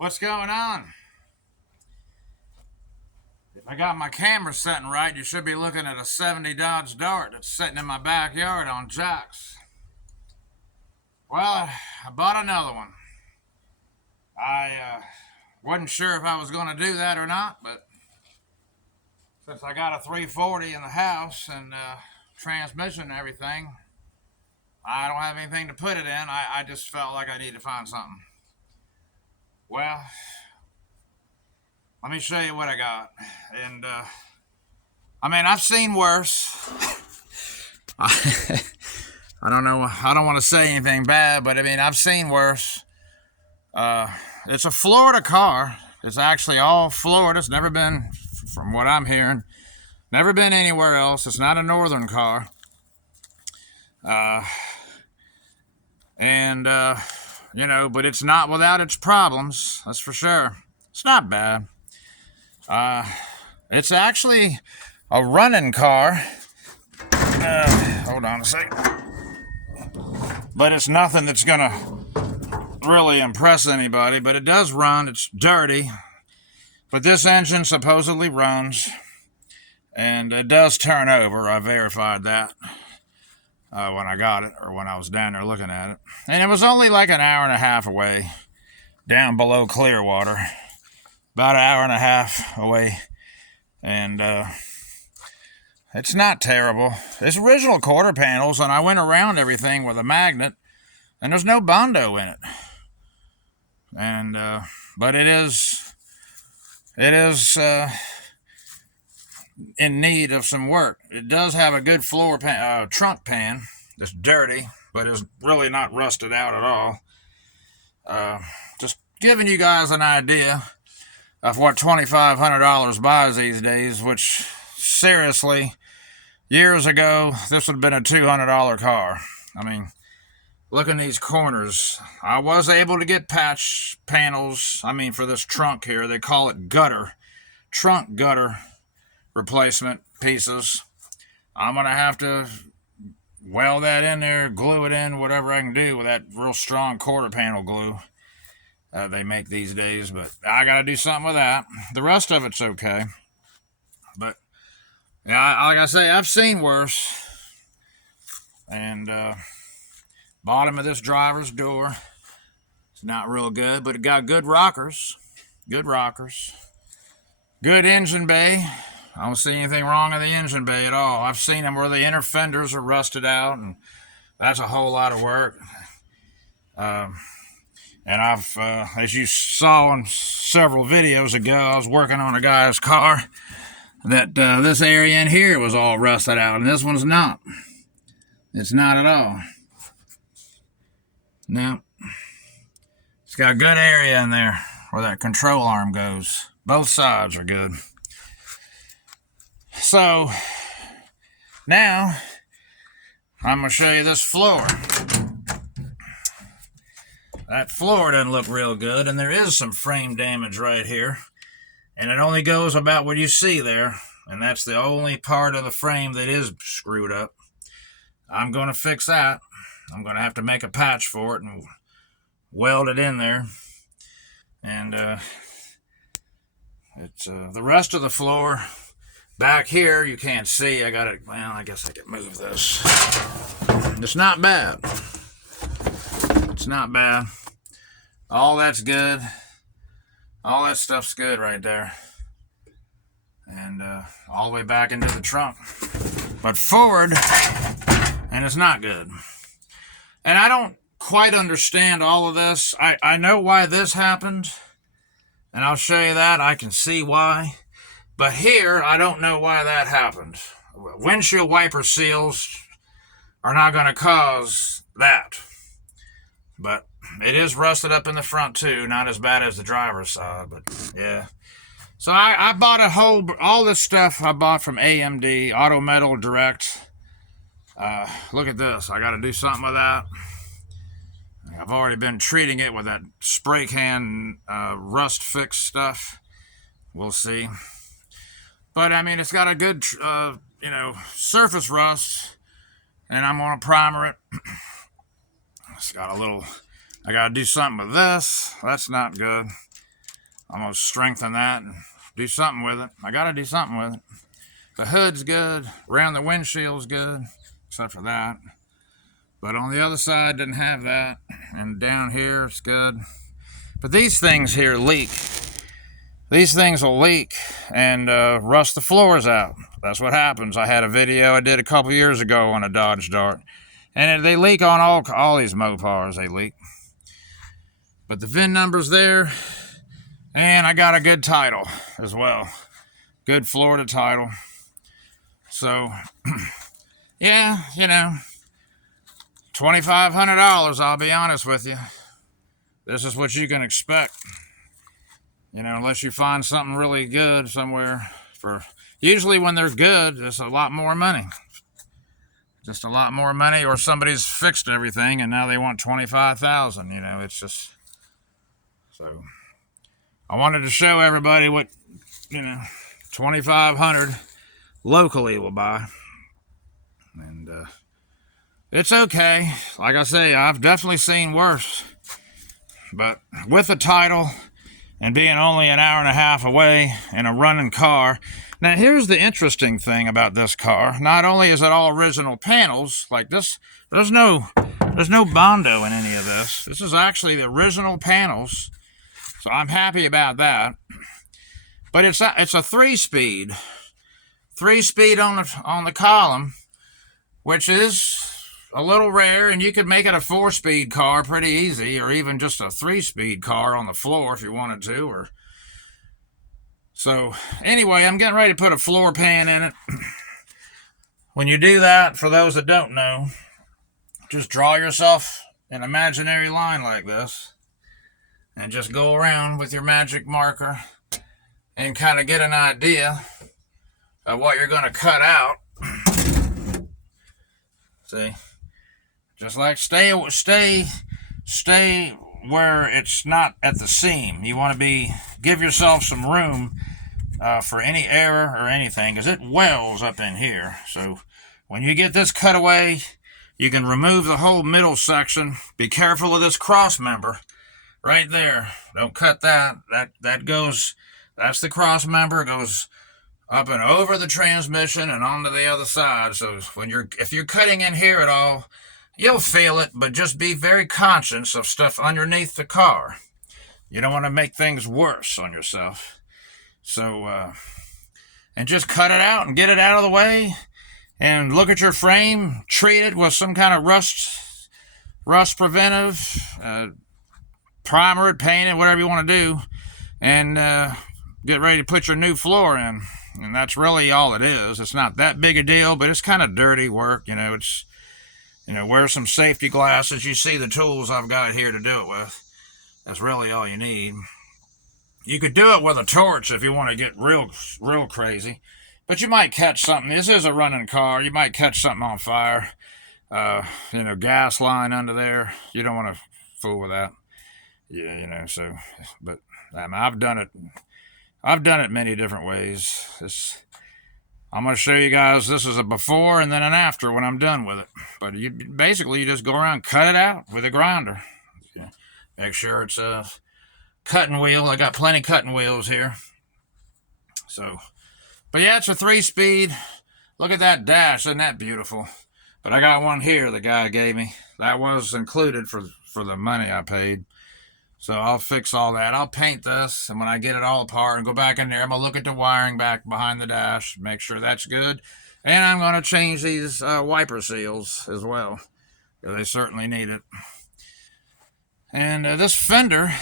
What's going on? If I got my camera setting right, you should be looking at a 70 Dodge Dart that's sitting in my backyard on jacks. Well, I bought another one. I wasn't sure if I was going to do that or not, but since I got a 340 in the house and transmission and everything, I don't have anything to put it in. I just felt like I needed to find something. Well, let me show you what I got. And, I've seen worse. I don't know. I don't want to say anything bad, but I've seen worse. It's a Florida car. It's actually all Florida. It's never been, from what I'm hearing, never been anywhere else. It's not a northern car. But it's not without its problems. That's for sure. It's not bad. It's actually a running car. Hold on a second. But it's nothing that's gonna really impress anybody. But it does run. It's dirty. But this engine supposedly runs. And it does turn over. I verified that when I got it, or when I was down there looking at it. And it was only like an hour and a half away, down below Clearwater. About an hour and a half away. And it's not terrible. It's original quarter panels, and I went around everything with a magnet, and there's no Bondo in it. And but it is in need of some work. It does have a good floor pan, trunk pan. It's dirty, but it's really not rusted out at all. Just giving you guys an idea of what $2,500 buys these days, which, seriously, years ago, this would have been a $200 car. Look in these corners. I was able to get patch panels, for this trunk here. They call it trunk gutter replacement pieces. I'm going to have to weld that in there, glue it in, whatever I can do with that real strong quarter panel glue they make these days, but I gotta do something with that. The rest of it's okay, but yeah, like I say, I've seen worse. And bottom of this driver's door, it's not real good, but it got good rockers, good engine bay. I don't see anything wrong in the engine bay at all. I've seen them where the inner fenders are rusted out, and that's a whole lot of work. And I've, as you saw in several videos ago, I was working on a guy's car that this area in here was all rusted out, and this one's not. It's not at all. No. It's got a good area in there where that control arm goes. Both sides are good. So, now, I'm going to show you this floor. That floor doesn't look real good, and there is some frame damage right here. And it only goes about what you see there, and that's the only part of the frame that is screwed up. I'm going to fix that. I'm going to have to make a patch for it and weld it in there. And it's the rest of the floor back here, you can't see. I got it. Well, I guess I can move this. It's not bad. It's not bad. All that's good. All that stuff's good right there. And all the way back into the trunk. But forward, and it's not good. And I don't quite understand all of this. I know why this happened, and I'll show you that. I can see why. But here, I don't know why that happened. Windshield wiper seals are not going to cause that. But it is rusted up in the front too. Not as bad as the driver's side, but yeah. So I bought all this stuff I bought from AMD, Auto Metal Direct. Look at this. I got to do something with that. I've already been treating it with that spray can rust fix stuff. We'll see. But it's got a good, surface rust, and I'm going to primer it. It's got a little, I got to do something with this. That's not good. I'm going to strengthen that and do something with it. I got to do something with it. The hood's good. Around the windshield's good, except for that. But on the other side, didn't have that. And down here, it's good. But these things here leak. These things will leak and rust the floors out. That's what happens. I had a video I did a couple years ago on a Dodge Dart. And they leak on all these Mopars, they leak. But the VIN number's there. And I got a good title as well. Good Florida title. So, yeah, you know, $2,500, I'll be honest with you. This is what you can expect. You know, unless you find something really good somewhere. Usually when they're good, it's a lot more money. Just a lot more money, or somebody's fixed everything and now they want $25,000. You know, it's just... So, I wanted to show everybody what, you know, $2,500 locally will buy. And it's okay. Like I say, I've definitely seen worse. But with the title and being only an hour and a half away in a running car. Now here's the interesting thing about this car. Not only is it all original panels like this, there's no Bondo in any of this. This is actually the original panels. So I'm happy about that. But it's a 3-speed. 3-speed on the column, which is a little rare, and you could make it a 4-speed car pretty easy, or even just a 3-speed car on the floor if you wanted to. So anyway, I'm getting ready to put a floor pan in it. When you do that, for those that don't know, just draw yourself an imaginary line like this, and just go around with your magic marker and kind of get an idea of what you're going to cut out. See? Just like stay where it's not at the seam. You want to give yourself some room for any error or anything, because it wells up in here. So when you get this cut away, you can remove the whole middle section. Be careful of this cross member right there. Don't cut that. That's the cross member. It goes up and over the transmission and onto the other side. So if you're cutting in here at all, you'll feel it, but just be very conscious of stuff underneath the car. You don't want to make things worse on yourself. So, and just cut it out and get it out of the way, and look at your frame, treat it with some kind of rust preventive, primer it, paint it, whatever you want to do, and get ready to put your new floor in. And that's really all it is. It's not that big a deal, but it's kind of dirty work. You know, wear some safety glasses. You see the tools I've got here to do it with. That's really all you need. You could do it with a torch if you want to get real crazy. But you might catch something. This is a running car. You might catch something on fire. Gas line under there. You don't want to fool with that. Yeah, so, but I've done it. I've done it many different ways. I'm going to show you guys, this is a before and then an after when I'm done with it. But you just go around, cut it out with a grinder. Make sure it's a cutting wheel. I got plenty cutting wheels here. So, but yeah, it's a 3-speed. Look at that dash, isn't that beautiful? But I got one here the guy gave me. That was included for the money I paid. So I'll fix all that. I'll paint this, and when I get it all apart and go back in there, I'm going to look at the wiring back behind the dash, make sure that's good. And I'm going to change these wiper seals as well. They certainly need it. And this fender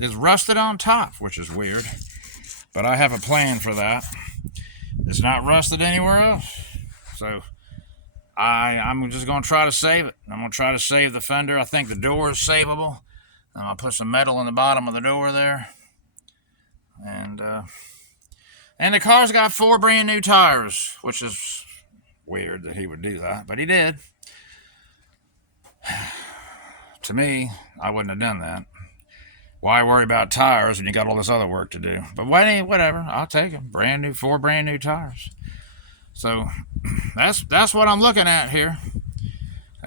is rusted on top, which is weird. But I have a plan for that. It's not rusted anywhere else. So I'm just going to try to save it. I'm going to try to save the fender. I think the door is savable. I'll put some metal in the bottom of the door there. And the car's got 4 brand new tires, which is weird that he would do that, but he did. To me, I wouldn't have done that. Why worry about tires when you got all this other work to do? But whatever, I'll take them. 4 brand new tires. So that's what I'm looking at here.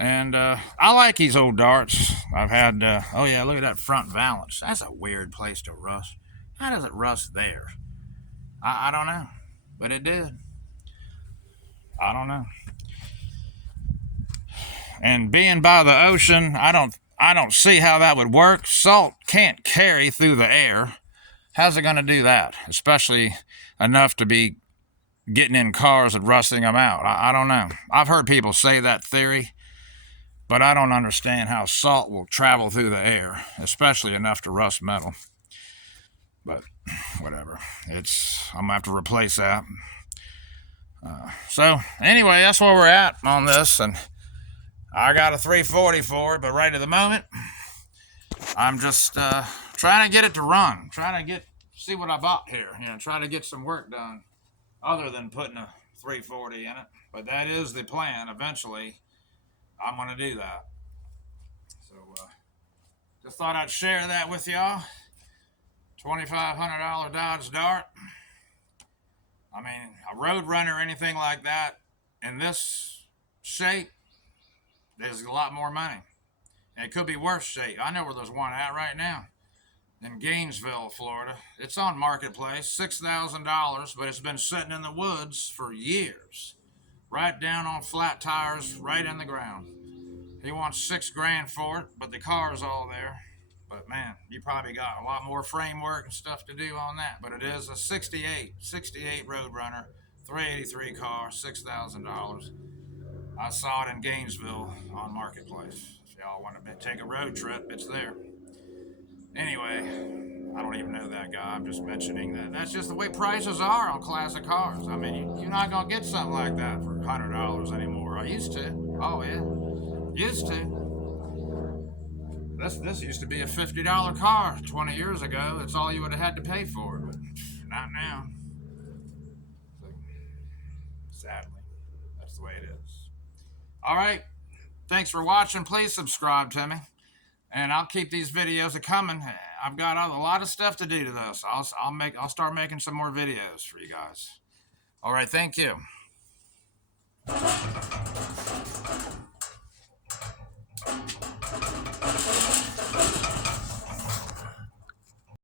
And I like these old darts. I've had, oh yeah, look at that front valance. That's a weird place to rust. How does it rust there? I don't know, but it did. I don't know. And being by the ocean, I don't see how that would work. Salt can't carry through the air. How's it going to do that? Especially enough to be getting in cars and rusting them out. I don't know. I've heard people say that theory, but I don't understand how salt will travel through the air, especially enough to rust metal. But whatever. I'm going to have to replace that. So anyway, that's where we're at on this, and I got a 340 for it, but right at the moment, I'm just trying to get it to run, trying to see what I bought here, try to get some work done other than putting a 340 in it. But that is the plan. Eventually, I'm going to do that. So just thought I'd share that with y'all. $2,500 Dodge Dart. I mean, a road runner or anything like that in this shape, there's a lot more money. And it could be worse shape. I know where there's one at right now in Gainesville, Florida. It's on Marketplace, $6,000, but it's been sitting in the woods for years. Right down on flat tires, right in the ground. He wants $6,000 for it, but the car's all there. But man, you probably got a lot more framework and stuff to do on that. But it is a 68 Roadrunner, 383 car, $6,000. I saw it in Gainesville on Marketplace. If y'all want to take a road trip, it's there. Anyway, I don't even know that guy. I'm just mentioning that. That's just the way prices are on classic cars. I mean, you're not going to get something like that for $100 anymore. I used to. Oh, yeah. Used to. This used to be a $50 car 20 years ago. That's all you would have had to pay for it, but not now. So, sadly, that's the way it is. All right. Thanks for watching. Please subscribe to me, and I'll keep these videos coming. I've got a lot of stuff to do to this. I'll start making some more videos for you guys. All right. Thank you.